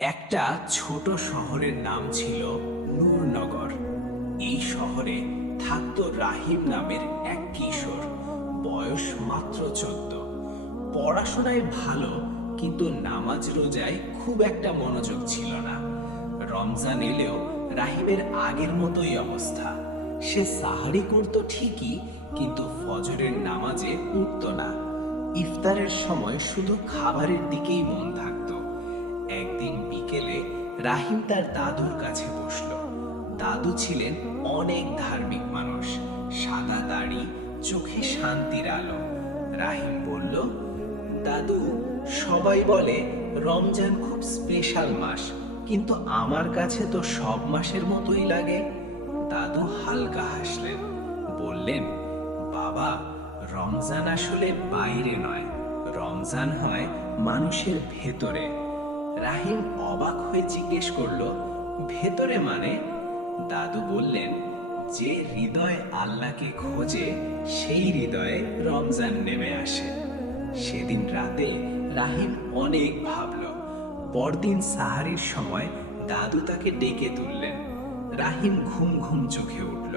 একটা ছোট শহরের নাম ছিল নূরনগর। এই শহরে থাকতো রাহিম নামের এক কিশোর, বয়স মাত্র 14। পড়াশোনায় ভালো, কিন্তু নামাজ রোজায় খুব একটা মনোযোগ ছিল না। রমজান এলেও রাহিমের আগের মতোই অবস্থা। সে সাহারি করত ঠিকই, কিন্তু ফজরের নামাজে উঠতো না। ইফতারের সময় শুধু খাবারের দিকেই মন থাকতো। একদিন বিকেলে রাহিম তার দাদুর কাছে বসলো। দাদু ছিলেন অনেক ধার্মিক মানুষ, সাদা দাড়ি, চোখে শান্তির আলো। রাহিম বলল, দাদু, সবাই বলে রমজান খুব স্পেশাল মাস, কিন্তু আমার কাছে তো সব মাসের মতোই লাগে। দাদু হালকা হাসলেন, বললেন, বাবা, রমজান আসলে বাইরে নয়, রমজান হয় মানুষের ভেতরে। রাহিম অবাক হয়ে জিজ্ঞেস করলো, ভেতরে মানে? দাদু বললেন, যে হৃদয় আল্লাহকে খোঁজে সেই হৃদয়ে রমজান নেমে আসে। সেদিন রাতে রাহিম অনেক ভাবলো। পরদিন সাহারির সময় দাদু তাকে ডেকে তুললেন। রাহিম ঘুম ঘুম চোখে উঠল।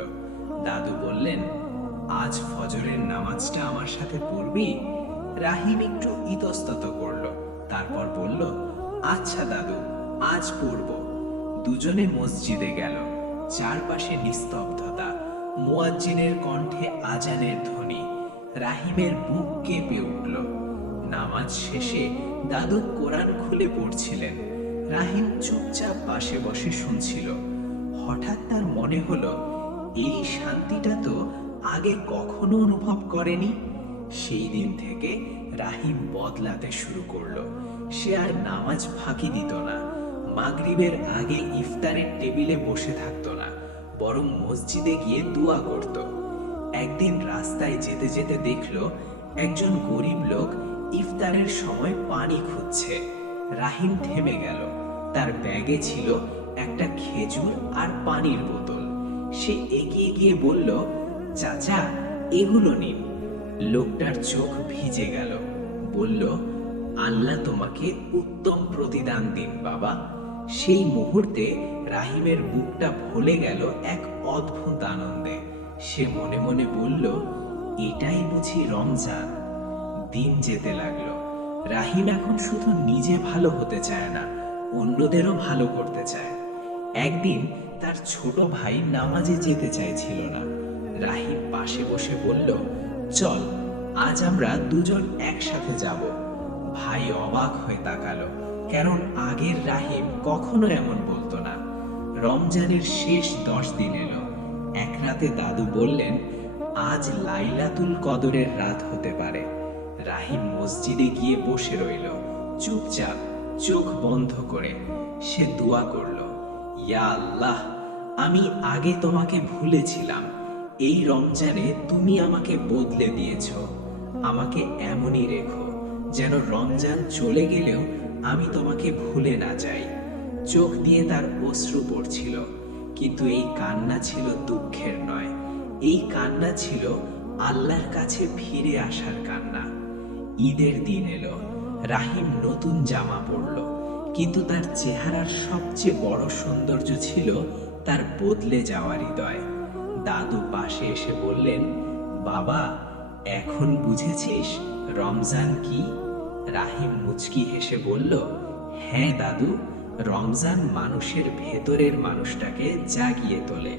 দাদু বললেন, আজ ফজরের নামাজটা আমার সাথে পড়বি? রাহিম একটু ইতস্তত করল, তারপর বলল, আচ্ছা দাদু, আজ পড়ব। দুজনে মসজিদে গেল। চারপাশে নিস্তব্ধতা, মুয়াজ্জিনের কণ্ঠে আজানের ধ্বনি। রাহিমের বুক কেঁপে উঠল। নামাজ শেষে দাদু কোরআন খুলে পড়ছিলেন। রাহিম চুপচাপ পাশে বসে শুনছিল। হঠাৎ তার মনে হলো, এই শান্তিটা তো আগে কখনো অনুভব করেনি। সেই দিন থেকে রাহিম বদলাতে শুরু করলো। সে আর নামাজ ফাঁকি দিত না, মাগরিবের আগে ইফতারের টেবিলে বসে থাকতো না, বরং মসজিদে গিয়ে দোয়া করত। একদিন রাস্তায় যেতে যেতে দেখলো একজন গরিব লোক ইফতারের সময় পানি খুঁজছে। রাহিম থেমে গেল। তার ব্যাগে ছিল একটা খেজুর আর পানির বোতল। সে এগিয়ে গিয়ে বলল, চাচা, এগুলো নিন। লোকটার চোখ ভিজে গেল। বলল, আল্লাহ তোমাকে উত্তম প্রতিদান দিন বাবা। সেই মুহূর্তে রাহিমের বুকটা ভরে গেল এক অদ্ভুত আনন্দে। সে মনে মনে বলল, এটাই বুঝি রমজান। দিন যেতে লাগলো। রাহিম এখন শুধু নিজে ভালো হতে চায় না, অন্যদেরও ভালো করতে চায়। একদিন তার ছোট ভাই নামাজে যেতে চাইছিল না। রাহিম পাশে বসে বলল, চল, আজ আমরা দুজন একসাথে যাব। ভাই অবাক হয়ে তাকালো, কারণ আগের রাহিম কখনো এমন বলতো না। রমজানের শেষ 10 দিন এলো। এক রাতে দাদু বললেন, আজ লাইলাতুল কদরের রাত হতে পারে। রাহিম মসজিদে গিয়ে বসে রইল, চুপচাপ, চোখ বন্ধ করে। সে দোয়া করল, ইয়া আল্লাহ, আমি আগে তোমাকে ভুলেছিলাম। এই রমজানে তুমি আমাকে বদলে দিয়েছ। আমাকে এমনই রেখো যেন রমজান চলে গেলেও আমি তোমাকে ভুলে না যাই। চোখ দিয়ে তার অশ্রু পড়ছিল, কিন্তু এই কান্না ছিল দুঃখের নয়। এই কান্না ছিল আল্লাহর কাছে ফিরে আসার কান্না। ঈদের দিন এলো। রাহিম নতুন জামা পরল, কিন্তু তার চেহারার সবচেয়ে বড় সৌন্দর্য ছিল তার বদলে যাওয়া হৃদয়। দাদু পাশে এসে বললেন, বাবা, এখন বুঝেছিস রমজান কি? রাহিম মুচকি হেসে বলল, হ্যাঁ দাদু, রমজান মানুষের ভেতরের মানুষটাকে জাগিয়ে তোলে।